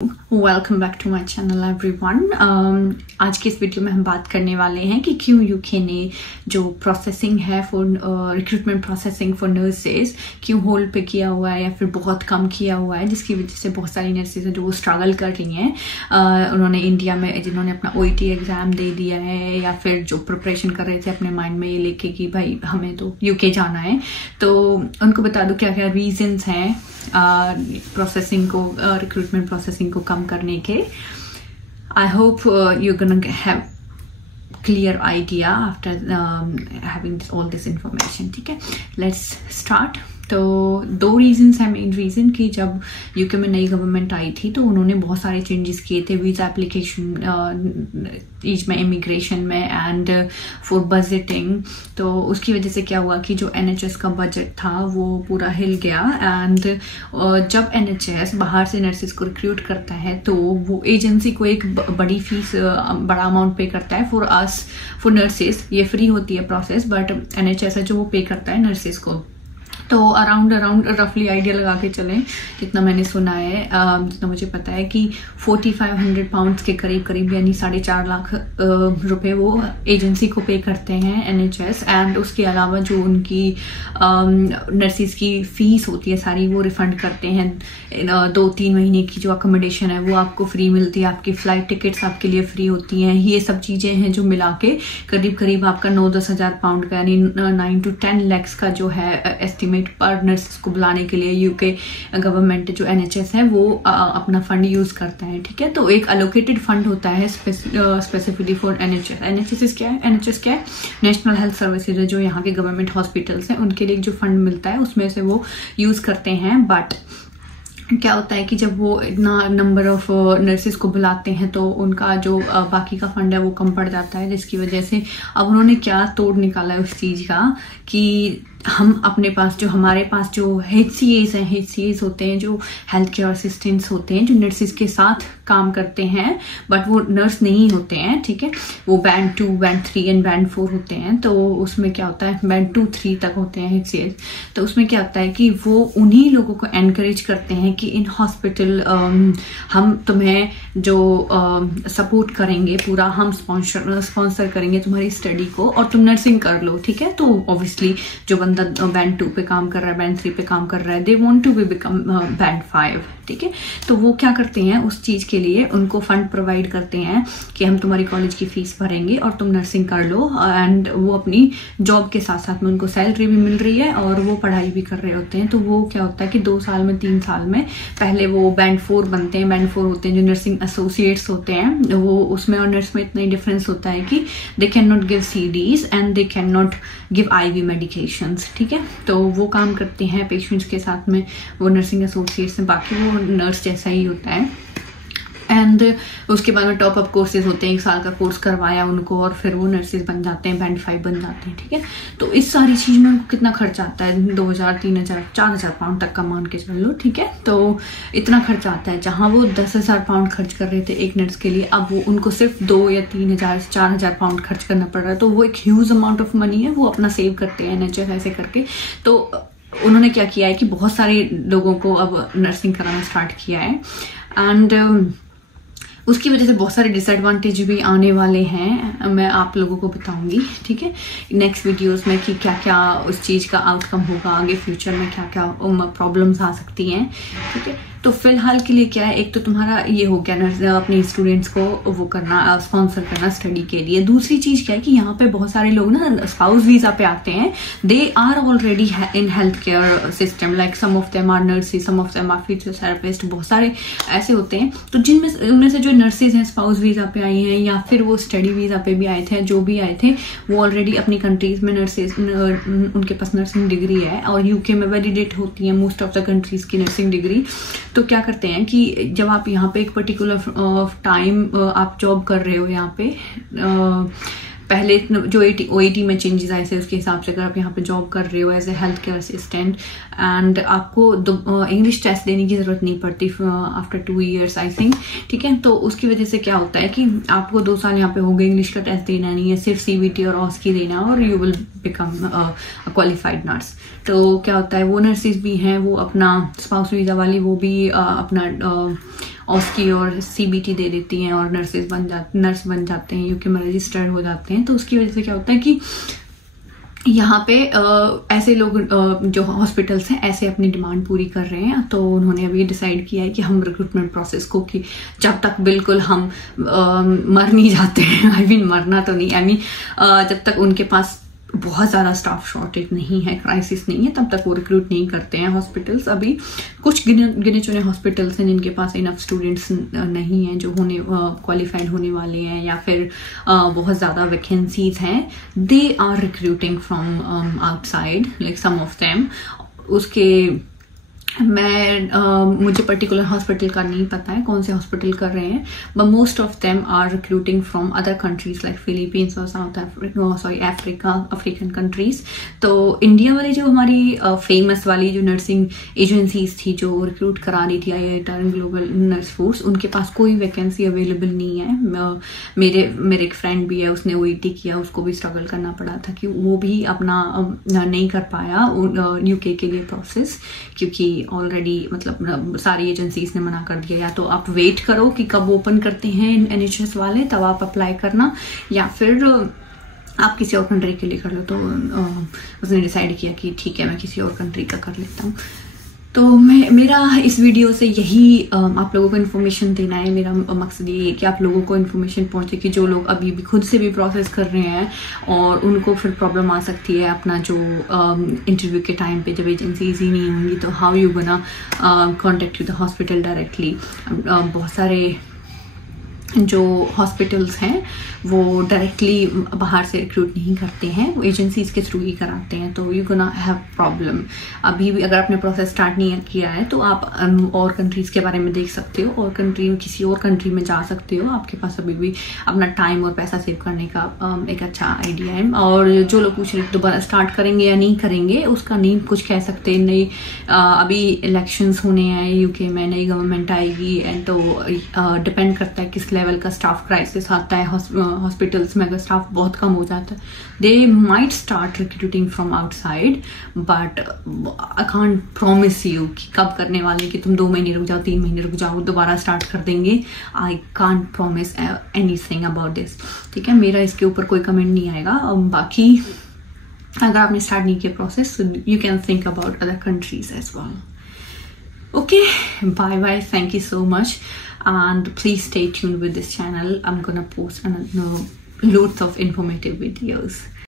Welcome back to my channel everyone. आज के इस वीडियो में हम बात करने वाले हैं कि क्यों यूके ने जो प्रोसेसिंग है for recruitment processing for nurses क्यों होल्ड पे किया हुआ है या फिर बहुत कम किया हुआ है, जिसकी वजह से बहुत सारी नर्सेज हैं जो वो स्ट्रगल कर रही हैं। उन्होंने इंडिया में जिन्होंने अपना OET एग्ज़ाम दे दिया है या फिर जो प्रिपरेशन कर रहे थे अपने माइंड में ये लेके कि भाई हमें तो यूके जाना है, तो उनको बता दो क्या क्या रीजंस हैं प्रोसेसिंग को रिक्रूटमेंट प्रोसेसिंग को कम करने के। I hope you gonna have clear idea after having all this information. ठीक है, लेट्स स्टार्ट। तो दो रीजंस हैं मेन रीजन कि जब यूके में नई गवर्नमेंट आई थी तो उन्होंने बहुत सारे चेंजेस किए थे वीज़ा एप्लीकेशन में, इमिग्रेशन में एंड फॉर बजटिंग। तो उसकी वजह से क्या हुआ कि जो NHS का बजट था वो पूरा हिल गया। एंड जब NHS बाहर से नर्सेज को रिक्रूट करता है तो वो एजेंसी को एक बड़ी फीस, बड़ा अमाउंट पे करता है फॉर अस फॉर नर्सेज। ये फ्री होती है प्रोसेस, बट NHS है जो वो पे करता है नर्सेज को। तो अराउंड रफली आइडिया लगा के चलें, जितना मैंने सुना है, जितना मुझे पता है कि 4500 पाउंड्स के करीब यानी 4.5 लाख रुपए वो एजेंसी को पे करते हैं NHS। एंड उसके अलावा जो उनकी नर्सिस की फीस होती है सारी वो रिफंड करते हैं। 2-3 महीने की जो अकोमोडेशन है वो आपको फ्री मिलती है, आपकी फ्लाइट टिकट्स आपके लिए फ्री होती हैं। ये सब चीज़ें हैं जो मिला के करीब आपका 9-10 हज़ार पाउंड का यानी 9 to 10 lakhs का जो है एस्टिमेट पर नर्सेस को बुलाने के लिए यूके गवर्नमेंट जो NHS है वो अपना फंड यूज करता है। ठीक है, तो एक अलोकेटेड फंड होता है स्पेसिफिकली फॉर NHS। NHS क्या है? NHS क्या है? नेशनल हेल्थ सर्विसेज है, जो यहाँ के गवर्नमेंट हॉस्पिटल्स हैं उनके लिए जो फंड मिलता है उसमें से वो यूज करते हैं। बट क्या होता है कि जब वो इतना नंबर ऑफ नर्सेज को बुलाते हैं तो उनका जो बाकी का फंड है वो कम पड़ जाता है, जिसकी वजह से अब उन्होंने क्या तोड़ निकाला है उस चीज का कि हम अपने पास जो हमारे पास जो HCAs हैं, HCAs होते हैं जो हेल्थ केयर असिस्टेंट्स होते हैं जो नर्सेज के साथ काम करते हैं बट वो नर्स नहीं होते हैं। ठीक है, वो बैंड 2, बैंड 3 एंड बैंड 4 होते हैं। तो उसमें क्या होता है, बैंड 2-3 तक होते हैं HCAs। तो उसमें क्या होता है कि वो उन्हीं लोगों को एनकरेज करते हैं कि इन हॉस्पिटल हम तुम्हें जो सपोर्ट करेंगे पूरा, हम स्पॉन्सर करेंगे तुम्हारी स्टडी को और तुम नर्सिंग कर लो। ठीक है, तो ऑब्वियसली जो बंदा बैंड 2 पे काम कर रहा है, बैंड 3 पे काम कर रहा है, they want to be become band 5। ठीक है, तो वो क्या करते हैं, उस चीज के लिए उनको फंड प्रोवाइड करते हैं कि हम तुम्हारी कॉलेज की फीस भरेंगे और तुम नर्सिंग कर लो। एंड वो अपनी जॉब के साथ साथ में उनको सैलरी भी मिल रही है और वो पढ़ाई भी कर रहे होते हैं। तो वो क्या होता है कि 2 साल में 3 साल में पहले वो बैंड 4 बनते हैं। बैंड 4 होते हैं जो नर्सिंग एसोसिएट्स होते हैं, वो उसमें और नर्स में इतना ही डिफरेंस होता है कि they can not give CDs and they can not give IV medications. ठीक है, तो वो काम करते हैं पेशेंट्स के साथ में, वो नर्सिंग एसोसिएट्स में, बाकी वो नर्स जैसा ही होता है। एंड उसके बाद में टॉप अप कोर्सेज होते हैं, 1 साल का कोर्स करवाया उनको और फिर वो नर्सेज बन जाते हैं, बैंड 5 बन जाते हैं। ठीक है, तो इस सारी चीज में उनको कितना खर्चा आता है, 2000, 3000, 4000 पाउंड तक का मान के चल लो। ठीक है, तो इतना खर्चा आता है। जहां वो 10,000 पाउंड खर्च कर रहे थे एक नर्स के लिए, अब वो उनको सिर्फ 2 या 3000, 4000 पाउंड खर्च करना पड़ रहा है। तो वो एक ह्यूज अमाउंट ऑफ मनी है, वो अपना सेव करते हैं NHS ऐसे करके। तो उन्होंने क्या किया है कि बहुत सारे लोगों को अब नर्सिंग कराना स्टार्ट किया है। एंड उसकी वजह से बहुत सारे डिसएडवांटेज भी आने वाले हैं, मैं आप लोगों को बताऊंगी। ठीक है, नेक्स्ट वीडियोस में कि क्या क्या उस चीज का आउटकम होगा, आगे फ्यूचर में क्या क्या प्रॉब्लम्स आ सकती हैं। ठीक है, तो फिलहाल के लिए क्या है, एक तो तुम्हारा ये हो गया अपने स्टूडेंट्स को वो करना, स्पॉन्सर करना स्टडी के लिए। दूसरी चीज क्या है कि यहाँ पे बहुत सारे लोग ना स्पाउस वीजा पे आते हैं, they are already in health care system, like some of them are nurses, some of them are physiotherapists, बहुत सारे ऐसे होते हैं। तो उनमें से जो नर्सेज हैं स्पाउस वीजा पे आई हैं या फिर वो स्टडी वीजा पे भी आए थे, जो भी आए थे वो ऑलरेडी अपनी कंट्रीज में नर्सेज, उनके पास नर्सिंग डिग्री है और यूके में वैलिडेट होती है मोस्ट ऑफ द कंट्रीज की नर्सिंग डिग्री। तो क्या करते हैं कि जब आप यहाँ पे एक पर्टिकुलर टाइम आप जॉब कर रहे हो, यहाँ पे पहले जो OET में चेंजेस आए थे उसके हिसाब से अगर आप यहाँ पे जॉब कर रहे हो as a health care assistant and आपको इंग्लिश टेस्ट देने की जरूरत नहीं पड़ती आफ्टर 2 years आई थिंक। ठीक है, तो उसकी वजह से क्या होता है कि आपको 2 साल यहाँ पे हो गए, इंग्लिश का टेस्ट देना नहीं है, सिर्फ CBT और OSCE देना और you will become a qualified nurse. तो क्या होता है वो नर्सेज भी हैं, वो अपना स्पाउस वीजा वाली वो भी अपना उसकी और CBT दे देती हैं और नर्स बन जाते हैं, UK में रजिस्टर्ड हो जाते हैं। तो उसकी वजह से क्या होता है कि यहाँ पे ऐसे लोग जो हॉस्पिटल्स हैं ऐसे अपनी डिमांड पूरी कर रहे हैं। तो उन्होंने अभी डिसाइड किया है कि हम रिक्रूटमेंट प्रोसेस को, कि जब तक बिल्कुल हम मर नहीं जाते हैं, आई मीन मरना तो नहीं, जब तक उनके पास बहुत ज़्यादा स्टाफ शॉर्टेज नहीं है, क्राइसिस नहीं है, तब तक वो रिक्रूट नहीं करते हैं हॉस्पिटल्स। अभी कुछ गिने चुने हॉस्पिटल्स हैं जिनके पास इनफ स्टूडेंट्स नहीं हैं जो क्वालिफाइड होने वाले हैं, या फिर बहुत ज़्यादा वैकेंसीज हैं, they are recruiting from outside, like some of them. उसके मुझे पर्टिकुलर हॉस्पिटल का नहीं पता है कौन से हॉस्पिटल कर रहे हैं, but most of them are recruiting from other countries like Philippines और अफ्रीकन कंट्रीज। तो इंडिया वाली जो हमारी फेमस वाली जो नर्सिंग एजेंसीज थी जो रिक्रूट करा रही थी, IITR ग्लोबल नर्स फोर्स, उनके पास कोई वैकेंसी अवेलेबल नहीं है। मेरे एक फ्रेंड भी है, उसने OET किया, उसको भी स्ट्रगल करना पड़ा था कि वो भी अपना नहीं कर पाया UK के लिए प्रोसेस, क्योंकि ऑलरेडी मतलब सारी एजेंसीज ने मना कर दिया। या तो आप वेट करो कि कब ओपन करते हैं NHS वाले, तब आप अप्लाई करना, या फिर आप किसी और कंट्री के लिए कर लो। तो उसने डिसाइड किया कि ठीक है, मैं किसी और कंट्री का कर लेता हूँ। तो मेरा इस वीडियो से यही आप लोगों को इन्फॉर्मेशन देना है। मेरा मकसद ये है कि आप लोगों को इन्फॉर्मेशन पहुंचे कि जो लोग अभी भी खुद से भी प्रोसेस कर रहे हैं और उनको फिर प्रॉब्लम आ सकती है अपना जो इंटरव्यू के टाइम पे जब एजेंसीज ही नहीं होंगी, तो how you gonna contact with the hospital directly. बहुत सारे जो हॉस्पिटल्स हैं वो डायरेक्टली बाहर से रिक्रूट नहीं करते हैं, वो एजेंसीज के थ्रू ही कराते हैं। तो यू गोना हैव प्रॉब्लम। अभी भी अगर आपने प्रोसेस स्टार्ट नहीं किया है तो आप और कंट्रीज के बारे में देख सकते हो, और किसी और कंट्री में जा सकते हो। आपके पास अभी भी अपना टाइम और पैसा सेव करने का एक अच्छा आइडिया है। और जो लोग पूछ रहे हैं दोबारा स्टार्ट करेंगे या नहीं करेंगे, उसका नहीं कुछ कह सकते। नई अभी इलेक्शंस होने हैं UK में, नई गवर्नमेंट आएगी, एंड तो डिपेंड करता है किस लेवल का स्टाफ क्राइसिस आता है। हॉस्पिटल्स में अगर स्टाफ बहुत कम हो जाता है, they might start recruiting from outside, but I can't promise you कि कब करने वाले, कि तुम 2 महीने रुक जाओ, 3 महीने रुक जाओ, दोबारा स्टार्ट कर देंगे। I can't promise anything about this, ठीक है। मेरा इसके ऊपर कोई कमेंट नहीं आएगा। बाकी अगर आपने स्टार्ट नहीं किया process, you can think about other countries as well. Okay, bye, thank you so much, and please stay tuned with this channel. I'm gonna post loads of informative videos.